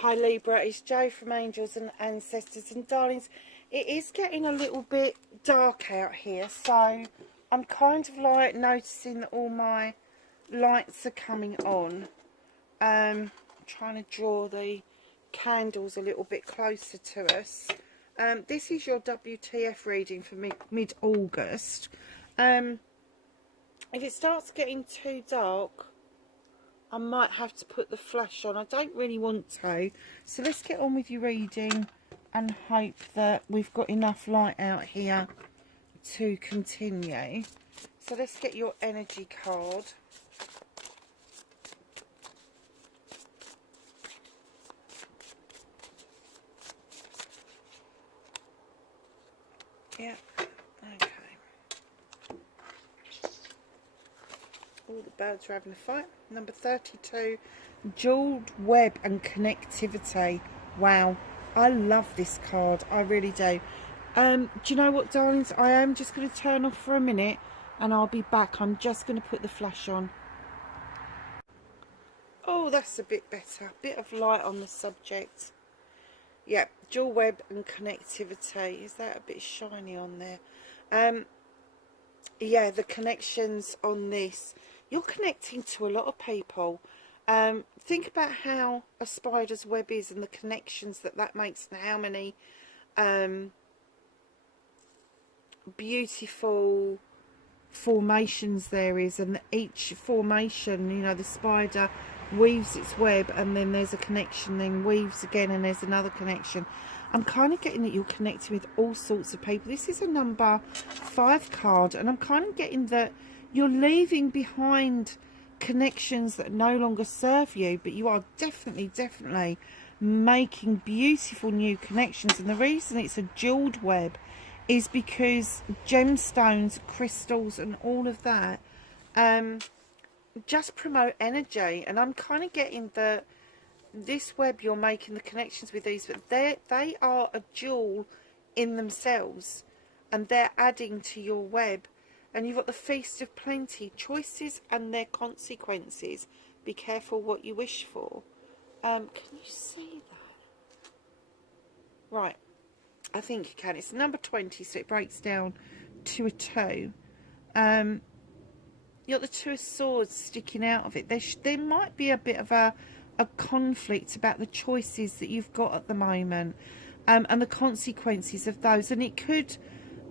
Hi Libra, it's Jo from Angels and Ancestors and Darlings. It is getting a little bit dark out here, so I'm kind of like noticing that all my lights are coming on. Trying to draw the candles a little bit closer to us. This is your WTF reading for mid-August. If it starts getting too dark, I might have to put the flash on. I don't really want to. So let's get on with your reading and hope that we've got enough light out here to continue. So let's get your energy card. Yeah, okay. All the birds are having a fight. Number 32, jeweled web and connectivity. Wow, I love this card. I really do. Do you know what, darlings? I am just going to turn off for a minute and I'll be back. I'm just going to put the flash on. Oh, that's a bit better. A bit of light on the subject. Yeah, jewel web and connectivity. Is that a bit shiny on there? Yeah, the connections on this. You're connecting to a lot of people. Think about how a spider's web is and the connections that makes and how many beautiful formations there is, and each formation, you know, the spider weaves its web and then there's a connection, then weaves again and there's another connection. I'm kind of getting that you're connecting with all sorts of people. This is a number 5 card, and I'm kind of getting that you're leaving behind connections that no longer serve you, but you are definitely making beautiful new connections. And the reason it's a jeweled web is because gemstones, crystals and all of that just promote energy. And I'm kind of getting that this web you're making the connections with these, but they are a jewel in themselves and they're adding to your web. And you've got the Feast of Plenty, choices and their consequences. Be careful what you wish for. Can you see that? Right, I think you can. It's number 20, so it breaks down to a 2. You got the 2 of Swords sticking out of it. There might be a bit of a conflict about the choices that you've got at the moment, and the consequences of those. And it could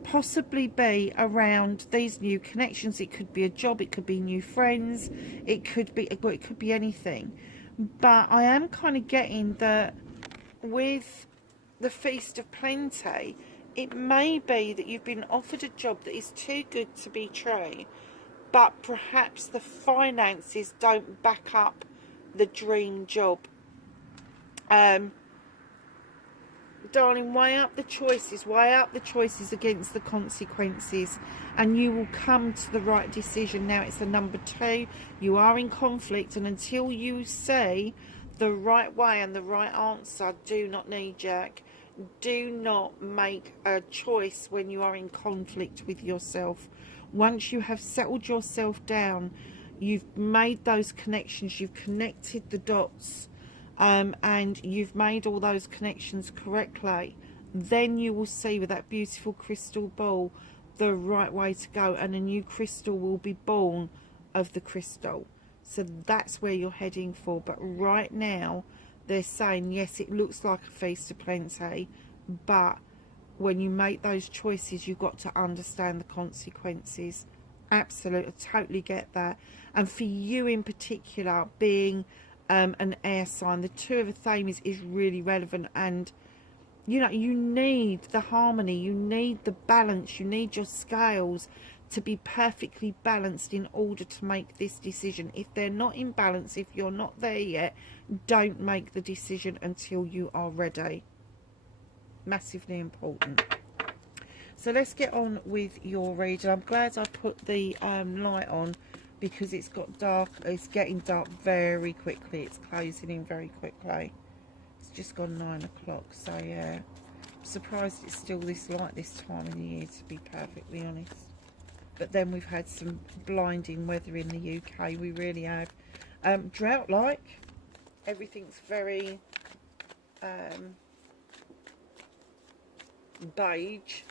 possibly be around these new connections. It could be a job, it could be new friends, it could be anything. But I am kind of getting that with the Feast of Plenty, it may be that you've been offered a job that is too good to be true, but perhaps the finances don't back up the dream job. Darling, weigh up the choices against the consequences, and you will come to the right decision. Now it's the number 2. You are in conflict, and until you say the right way and the right answer, do not knee-jerk. Do not make a choice when you are in conflict with yourself. Once you have settled yourself down, you've made those connections, you've connected the dots, and you've made all those connections correctly, then you will see with that beautiful crystal ball the right way to go, and a new crystal will be born of the crystal. So that's where you're heading for. But right now they're saying, yes, it looks like a Feast of Plenty, but when you make those choices, you've got to understand the consequences. Absolutely, totally get that. And for you in particular, being an air sign, the 2 of Athames is really relevant. And you know, you need the harmony, you need the balance, you need your scales to be perfectly balanced in order to make this decision. If they're not in balance, if you're not there yet, don't make the decision until you are ready. Massively important. So let's get on with your reading. I'm glad I put the light on, because it's got dark. It's getting dark very quickly. It's closing in very quickly. It's just gone 9 o'clock. So yeah, I'm surprised it's still this light this time of the year, to be perfectly honest. But then we've had some blinding weather in the UK. We really have. Drought-like. Everything's very beige.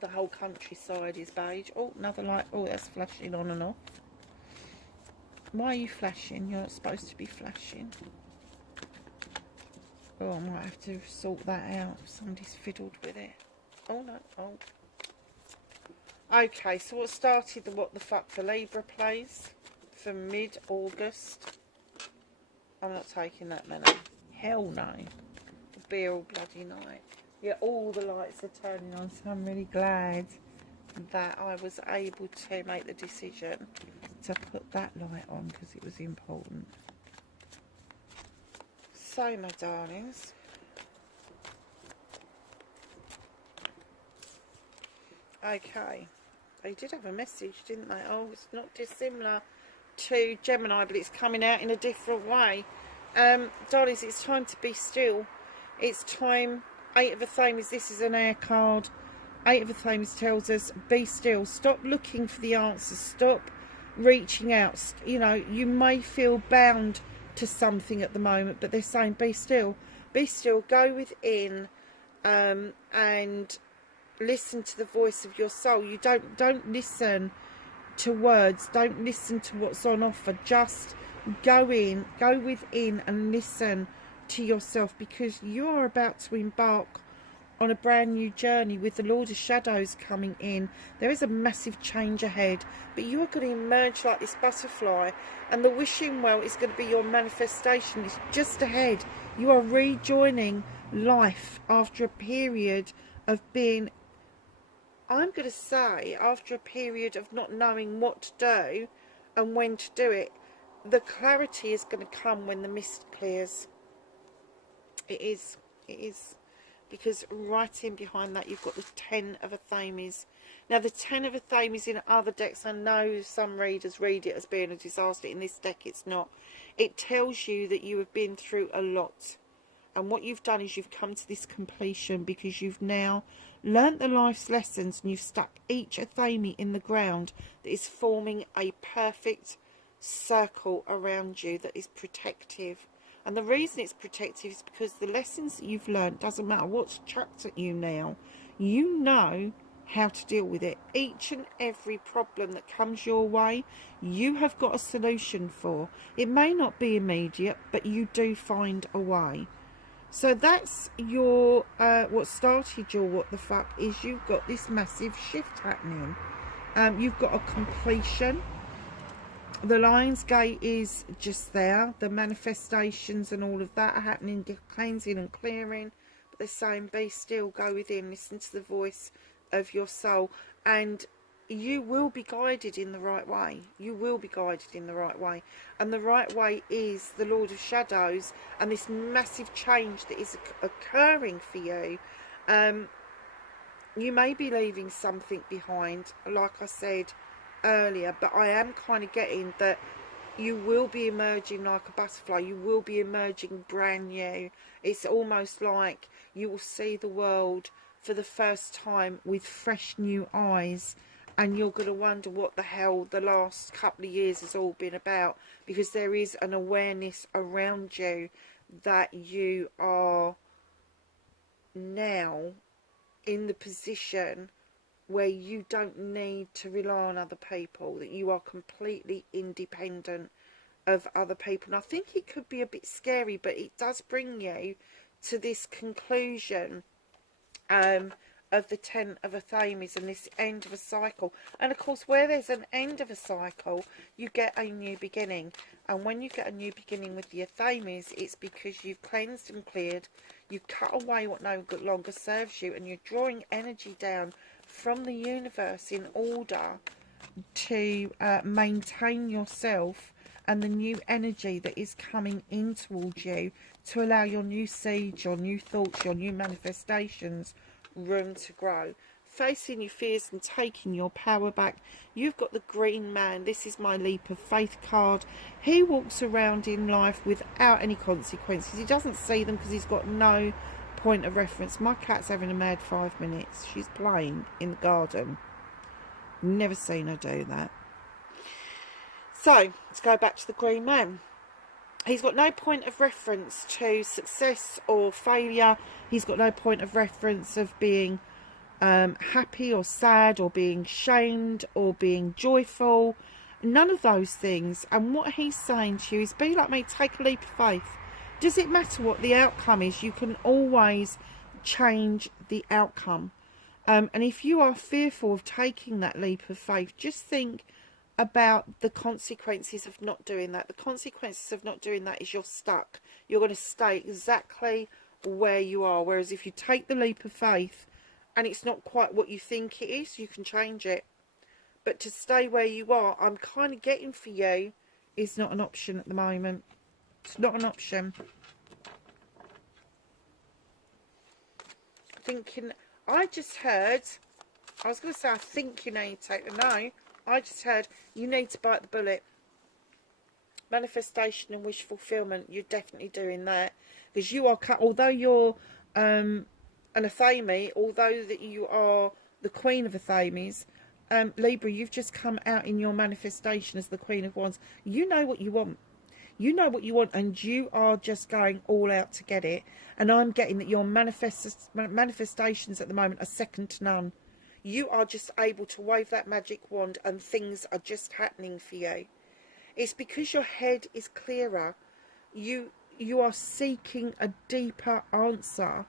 The whole countryside is beige. Oh, another light. Oh, that's flashing on and off. Why are you flashing? You're not supposed to be flashing. Oh, I might have to sort that out. Somebody's fiddled with it. Oh, no. Oh. Okay, so what started the what the fuck for Libra plays for mid-August? I'm not taking that, man. Hell no. It'll be all bloody night. Yeah, all the lights are turning on, so I'm really glad that I was able to make the decision to put that light on because it was important. So, my darlings, okay, they did have a message, didn't they? Oh, it's not dissimilar to Gemini, but it's coming out in a different way. Darlings, it's time to be still. It's time. Eight of a Thames, this is an air card. Eight of a Thames tells us, be still. Stop looking for the answers. Stop reaching out. You know, you may feel bound to something at the moment, but they're saying, be still. Be still. Go within and listen to the voice of your soul. You don't listen to words. Don't listen to what's on offer. Just go within and listen to yourself, because you are about to embark on a brand new journey with the Lord of Shadows coming in. There is a massive change ahead, but you are going to emerge like this butterfly, and the wishing well is going to be your manifestation. It's just ahead. You are rejoining life after a period of being, I'm going to say, after a period of not knowing what to do and when to do it. The clarity is going to come when the mist clears. It is, because right in behind that you've got the 10 of a Thames. Now the 10 of a Thames in other decks, I know some readers read it as being a disaster. In this deck it's not. It tells you that you have been through a lot, and what you've done is you've come to this completion because you've now learnt the life's lessons, and you've stuck each Athame in the ground that is forming a perfect circle around you that is protective. And the reason it's protective is because the lessons that you've learned, doesn't matter what's chucked at you now, you know how to deal with it. Each and every problem that comes your way, you have got a solution for. It may not be immediate, but you do find a way. So that's your, what started your what the fuck is you've got this massive shift happening. You've got a completion. The Lion's Gate is just there. The manifestations and all of that are happening, cleansing and clearing. But they're saying, be still, go within, listen to the voice of your soul. And you will be guided in the right way. You will be guided in the right way. And the right way is the Lord of Shadows and this massive change that is occurring for you. You may be leaving something behind, like I said earlier, but I am kind of getting that you will be emerging like a butterfly. You will be emerging brand new. It's almost like you will see the world for the first time with fresh new eyes, and you're going to wonder what the hell the last couple of years has all been about, because there is an awareness around you that you are now in the position where you don't need to rely on other people, that you are completely independent of other people. And I think it could be a bit scary, but it does bring you to this conclusion of the 10 of a Thames and this end of a cycle. And of course, where there's an end of a cycle, you get a new beginning. And when you get a new beginning with the Thames, it's because you've cleansed and cleared, you've cut away what no longer serves you, and you're drawing energy down from the universe in order to maintain yourself and the new energy that is coming in towards you, to allow your new seeds, your new thoughts, your new manifestations room to grow. Facing your fears and taking your power back. You've got the Green Man. This is my Leap of Faith card. He walks around in life without any consequences. He doesn't see them because he's got no point of reference. My cat's having a mad 5 minutes. She's playing in the garden. Never seen her do that. So let's go back to the Green Man. He's got no point of reference to success or failure. He's got no point of reference of being happy or sad or being shamed or being joyful. None of those things. And what he's saying to you is, be like me, take a leap of faith. Does it matter what the outcome is? You can always change the outcome. And if you are fearful of taking that leap of faith, just think about the consequences of not doing that. The consequences of not doing that is you're stuck. You're going to stay exactly where you are. Whereas if you take the leap of faith and it's not quite what you think it is, you can change it. But to stay where you are, I'm kind of getting for you, is not an option at the moment. It's not an option. Thinking, I just heard, I was going to say I think you need to take the no. I just heard you need to bite the bullet. Manifestation and wish fulfillment, you're definitely doing that. Because you are, although you're an Athame, although that you are the Queen of Athames, Libra, you've just come out in your manifestation as the Queen of Wands. You know what you want. You know what you want, and you are just going all out to get it. And I'm getting that your manifestations at the moment are second to none. You are just able to wave that magic wand and things are just happening for you. It's because your head is clearer. You are seeking a deeper answer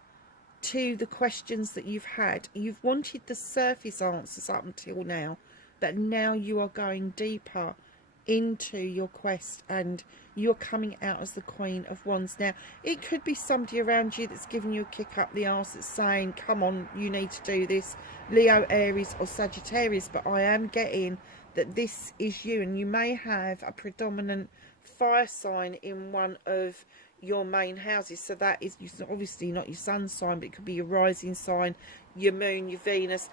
to the questions that you've had. You've wanted the surface answers up until now, but now you are going deeper into your quest and you're coming out as the Queen of Wands. Now, it could be somebody around you that's giving you a kick up the arse, that's saying, come on, you need to do this, Leo, Aries or Sagittarius, but I am getting that this is you, and you may have a predominant fire sign in one of your main houses. So that is obviously not your sun sign, but it could be your rising sign, your moon, your Venus.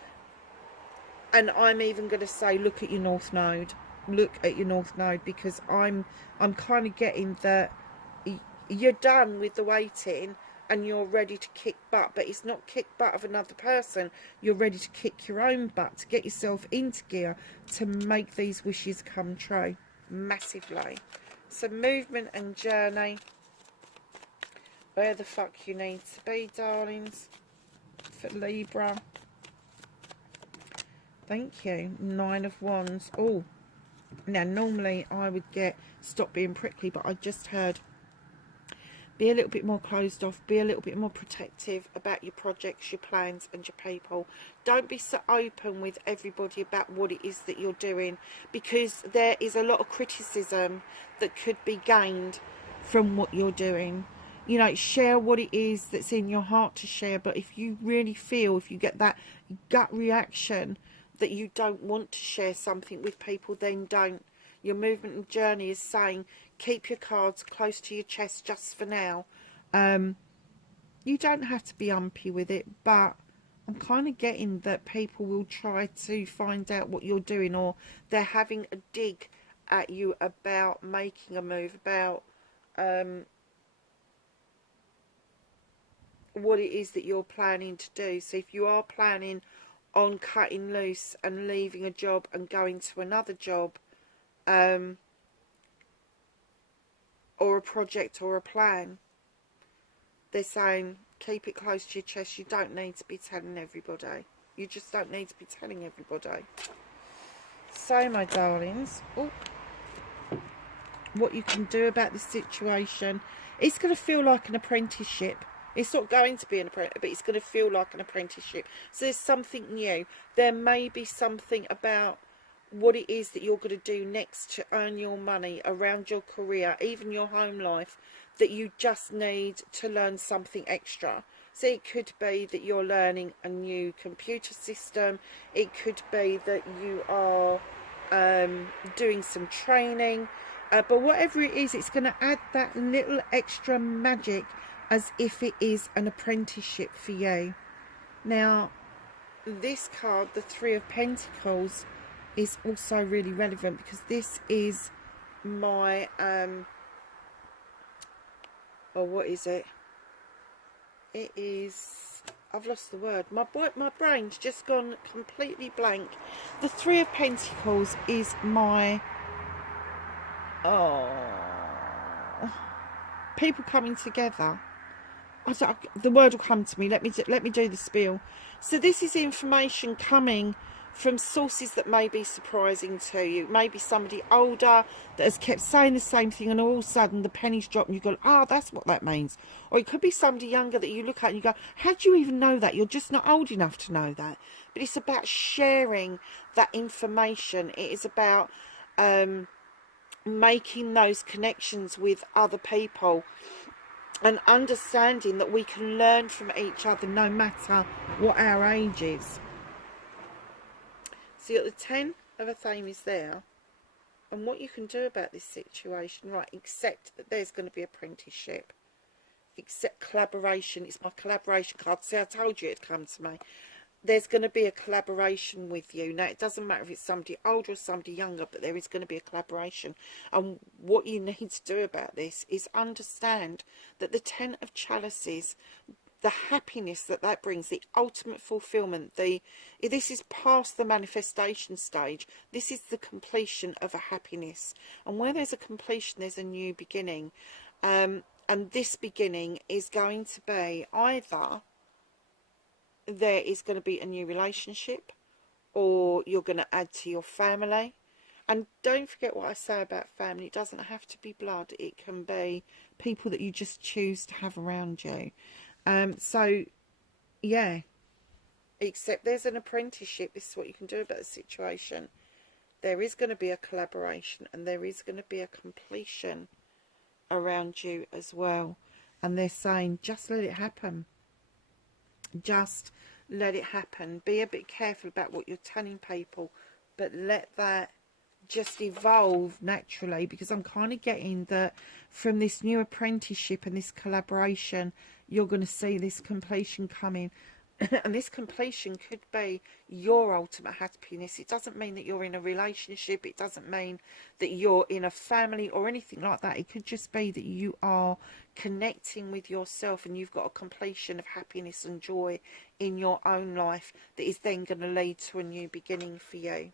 And I'm even going to say, look at your north node. Look at your north node, because I'm kind of getting that you're done with the waiting and you're ready to kick butt, but it's not kick butt of another person. You're ready to kick your own butt, to get yourself into gear, to make these wishes come true massively. So movement and journey, where the fuck you need to be, darlings, for Libra. Thank you. 9 of Wands. Oh, now normally I would get stop being prickly, but I just heard be a little bit more closed off, be a little bit more protective about your projects, your plans and your people. Don't be so open with everybody about what it is that you're doing, because there is a lot of criticism that could be gained from what you're doing. You know, share what it is that's in your heart to share, but if you really feel, if you get that gut reaction that you don't want to share something with people, then don't. Your movement and journey is saying keep your cards close to your chest just for now. You don't have to be umpy with it, but I'm kind of getting that people will try to find out what you're doing, or they're having a dig at you about making a move, about what it is that you're planning to do. So if you are planning on cutting loose and leaving a job and going to another job, or a project or a plan, they're saying keep it close to your chest. You don't need to be telling everybody. You just don't need to be telling everybody. So my darlings, what you can do about this situation, it's going to feel like an apprenticeship. It's not going to be an apprenticeship, but it's going to feel like an apprenticeship. So there's something new. There may be something about what it is that you're going to do next to earn your money, around your career, even your home life, that you just need to learn something extra. So it could be that you're learning a new computer system. It could be that you are doing some training. But whatever it is, it's going to add that little extra magic, as if it is an apprenticeship for you. Now, this card, the 3 of Pentacles, is also really relevant, because this is my what is it? It is, I've lost the word. My brain's just gone completely blank. The 3 of Pentacles is my people coming together. The word will come to me. Let me do the spiel. So this is information coming from sources that may be surprising to you. Maybe somebody older that has kept saying the same thing, and all of a sudden the pennies drop and you go, oh, that's what that means. Or it could be somebody younger that you look at and you go, how do you even know that? You're just not old enough to know that. But it's about sharing that information. It is about making those connections with other people and understanding that we can learn from each other no matter what our age is. So you've got the 10 of a thame is there, and what you can do about this situation, right, accept that there's going to be apprenticeship, accept collaboration. It's my collaboration card. See, I told you it'd come to me. There's going to be a collaboration with you. Now, it doesn't matter if it's somebody older or somebody younger, but there is going to be a collaboration. And what you need to do about this is understand that the 10 of chalices, the happiness that that brings, the ultimate fulfillment, this is past the manifestation stage. This is the completion of a happiness. And where there's a completion, there's a new beginning. And this beginning is going to be either there is going to be a new relationship, or you're going to add to your family. And don't forget what I say about family. It doesn't have to be blood. It can be people that you just choose to have around you. So yeah, except there's an apprenticeship. This is what you can do about the situation. There is going to be a collaboration, and there is going to be a completion around you as well. And they're saying, just let it happen. Just let it happen. Be a bit careful about what you're telling people, but let that just evolve naturally, because I'm kind of getting that from this new apprenticeship and this collaboration, you're going to see this completion coming. And this completion could be your ultimate happiness. It doesn't mean that you're in a relationship. It doesn't mean that you're in a family or anything like that. It could just be that you are connecting with yourself, and you've got a completion of happiness and joy in your own life that is then going to lead to a new beginning for you.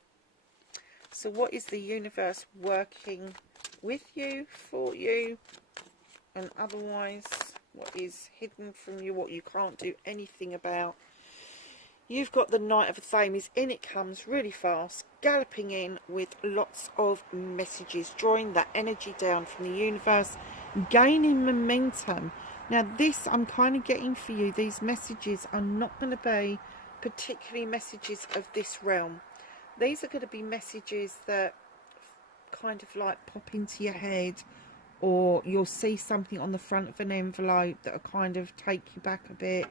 So what is the universe working with you, for you, and otherwise? What is hidden from you, what you can't do anything about? You've got the Knight of Thames. In it comes really fast, galloping in with lots of messages, drawing that energy down from the universe, gaining momentum. Now this, I'm kind of getting for you, these messages are not going to be particularly messages of this realm. These are going to be messages that kind of like pop into your head, or you'll see something on the front of an envelope that'll kind of take you back a bit,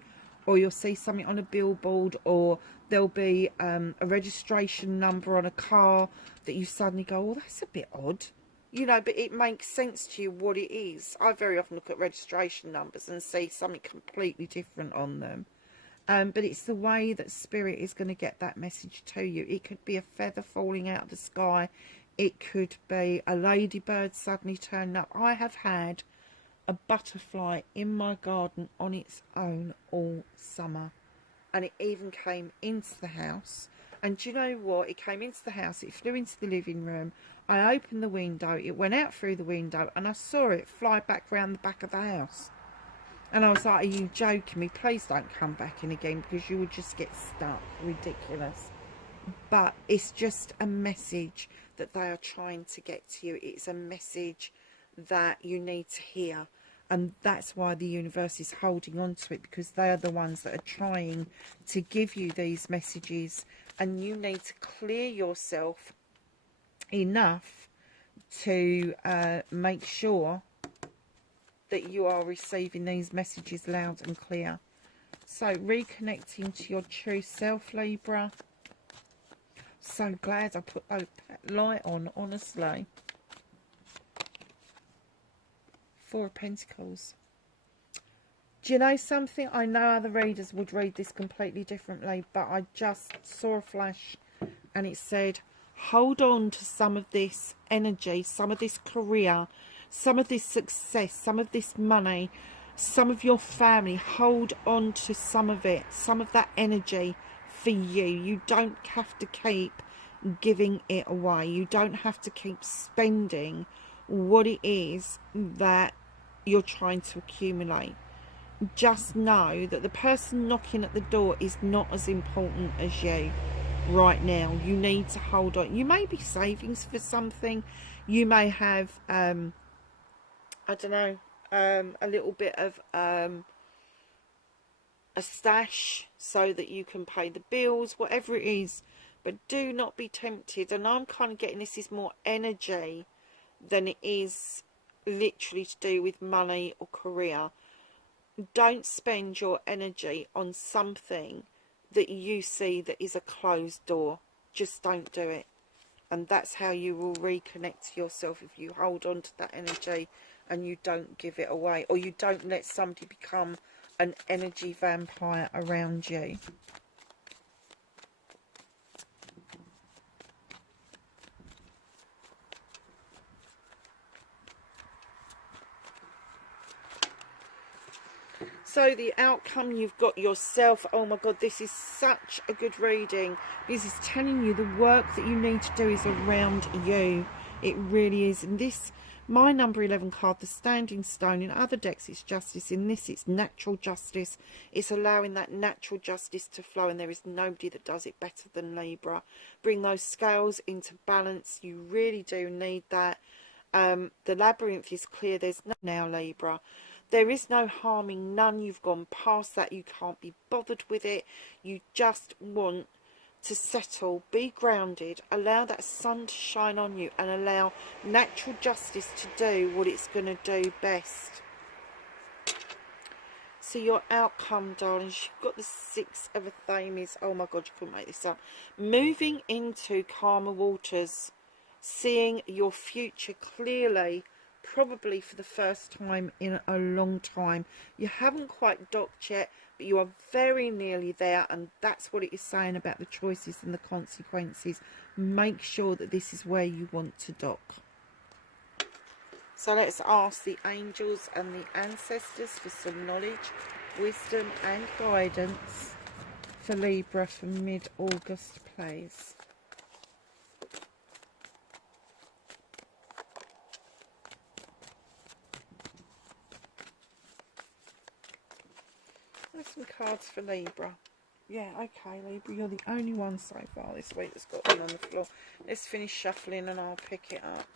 or you'll see something on a billboard, or there'll be a registration number on a car that you suddenly go, oh, that's a bit odd, you know, but it makes sense to you what it is. I very often look at registration numbers and see something completely different on them, but it's the way that Spirit is going to get that message to you. It could be a feather falling out of the sky. It could be a ladybird suddenly turning up. I have had a butterfly in my garden on its own all summer. And it even came into the house. And do you know what? It came into the house. It flew into the living room. I opened the window. It went out through the window. And I saw it fly back round the back of the house. And I was like, are you joking me? Please don't come back in again, because you would just get stuck. Ridiculous. But it's just a message that they are trying to get to you. It's a message that you need to hear, and that's why the universe is holding on to it, because they are the ones that are trying to give you these messages, and you need to clear yourself enough to make sure that you are receiving these messages loud and clear. So reconnecting to your true self, Libra. So glad I put that light on, honestly. Four of Pentacles. Do you know something? I know other readers would read this completely differently, but I just saw a flash and it said, hold on to some of this energy, some of this career, some of this success, some of this money, some of your family. Hold on to some of it, some of that energy for you. You don't have to keep giving it away. You don't have to keep spending what it is that you're trying to accumulate. Just know that the person knocking at the door is not as important as you right now. You need to hold on. You may be savings for something. You may have I don't know, a little bit of a stash so that you can pay the bills, whatever it is. But do not be tempted. And I'm kind of getting this is more energy than it is literally to do with money or career. Don't spend your energy on something that you see that is a closed door. Just don't do it. And that's how you will reconnect to yourself, if you hold on to that energy and you don't give it away, or you don't let somebody become an energy vampire around you. So the outcome, you've got yourself. Oh my God, this is such a good reading. This is telling you the work that you need to do is around you. It really is. And this, my number 11 card, the Standing Stone. In other decks, it's justice. In this, it's natural justice. It's allowing that natural justice to flow. And there is nobody that does it better than Libra. Bring those scales into balance. You really do need that. The labyrinth is clear. There's no now, Libra. There is no harming, none. You've gone past that. You can't be bothered with it. You just want to settle, be grounded, allow that sun to shine on you, and allow natural justice to do what it's going to do best. So your outcome, darlings, you've got the Six of Athames. Oh my God, you couldn't make this up. Moving into calmer waters, seeing your future clearly, probably for the first time in a long time. You haven't quite docked yet, but you are very nearly there, and that's what it is saying about the choices and the consequences. Make sure that this is where you want to dock. So let's ask the angels and the ancestors for some knowledge, wisdom and guidance for Libra for mid-August, please. There's some cards for Libra. Yeah, okay, Libra, you're the only one so far this week that's got one on the floor. Let's finish shuffling and I'll pick it up.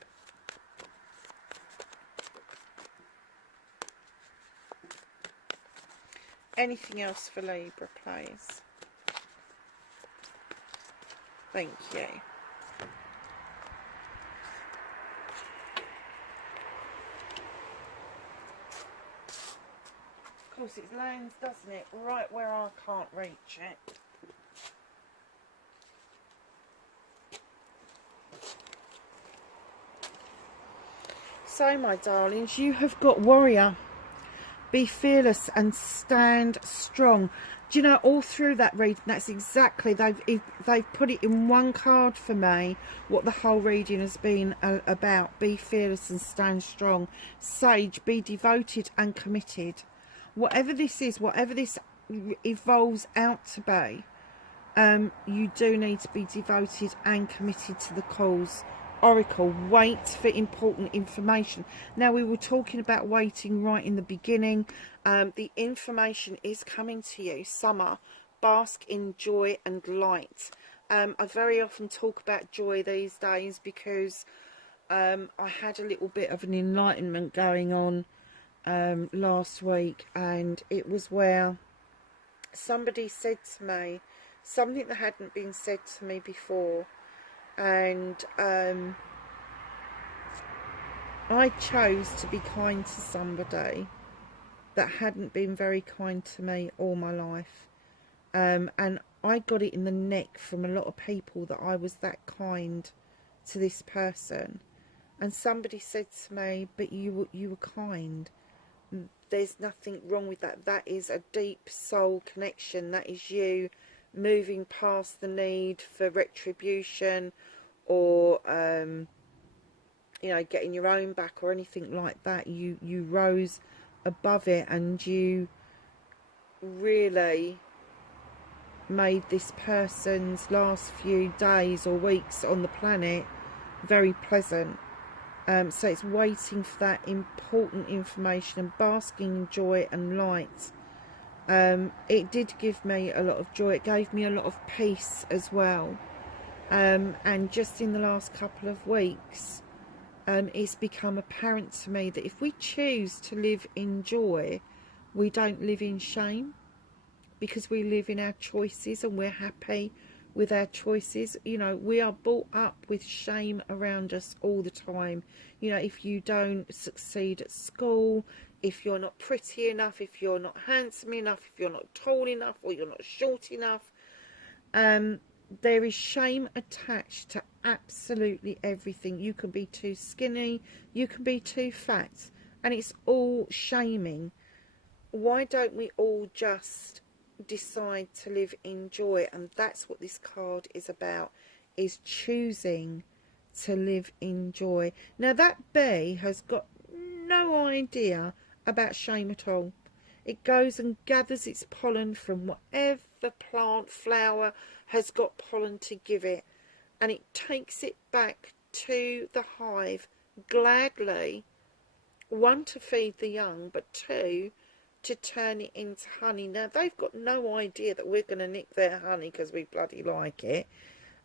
Anything else for Libra, please? Thank you. Of course, it lands, doesn't it? Right where I can't reach it. So, my darlings, you have got warrior. Be fearless and stand strong. Do you know, all through that reading, that's exactly, they've put it in one card for me, what the whole reading has been about. Be fearless and stand strong. Sage, be devoted and committed. Whatever this is, whatever this evolves out to be, you do need to be devoted and committed to the cause. Oracle, wait for important information. Now, we were talking about waiting right in the beginning. The information is coming to you. Summer, bask in joy and light. I very often talk about joy these days because I had a little bit of an enlightenment going on last week, and it was where somebody said to me something that hadn't been said to me before, and I chose to be kind to somebody that hadn't been very kind to me all my life, and I got it in the neck from a lot of people that I was that kind to this person. And somebody said to me, but you were kind. There's nothing wrong with that. That is a deep soul connection. That is you moving past the need for retribution or you know, getting your own back or anything like that. You rose above it, and you really made this person's last few days or weeks on the planet very pleasant. So it's waiting for that important information and basking in joy and light. It did give me a lot of joy. It gave me a lot of peace as well. And just in the last couple of weeks, it's become apparent to me that if we choose to live in joy, we don't live in shame, because we live in our choices and we're happy with our choices. You know, we are brought up with shame around us all the time. You know, if you don't succeed at school, if you're not pretty enough, if you're not handsome enough, if you're not tall enough, or you're not short enough, there is shame attached to absolutely everything. You can be too skinny, you can be too fat, and it's all shaming. Why don't we all just decide to live in joy? And that's what this card is about, is choosing to live in joy. Now that bee has got no idea about shame at all. It goes and gathers its pollen from whatever plant, flower has got pollen to give it, and it takes it back to the hive gladly, one, to feed the young, but two, to turn it into honey. Now they've got no idea that we're going to nick their honey because we bloody like it,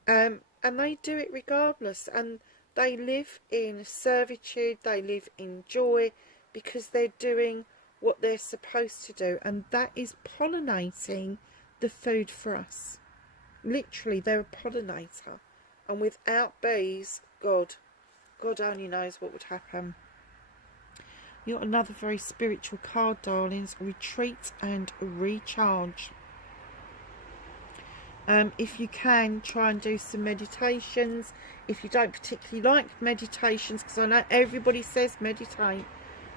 and they do it regardless, and they live in servitude, they live in joy, because they're doing what they're supposed to do, and that is pollinating the food for us. Literally, they're a pollinator, and without bees, God only knows what would happen. You've got another very spiritual card, darlings. Retreat and recharge. If you can, try and do some meditations. If you don't particularly like meditations, because I know everybody says meditate,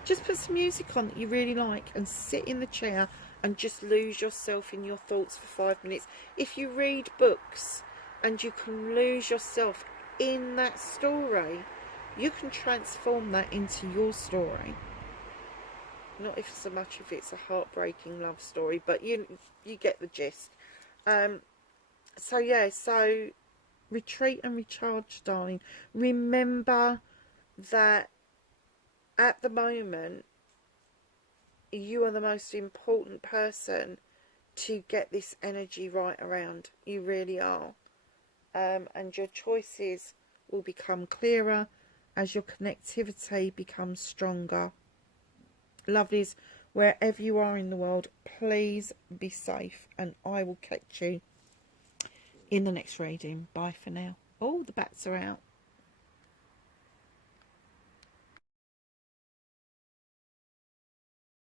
just put some music on that you really like and sit in the chair and just lose yourself in your thoughts for 5 minutes. If you read books and you can lose yourself in that story, you can transform that into your story. Not if so much if it's a heartbreaking love story, but you get the gist. So yeah, so retreat and recharge, darling. Remember that at the moment, you are the most important person to get this energy right around. You really are. And your choices will become clearer as your connectivity becomes stronger. Lovelies, wherever you are in the world, please be safe, and I will catch you in the next reading. Bye for now. Oh, the bats are out.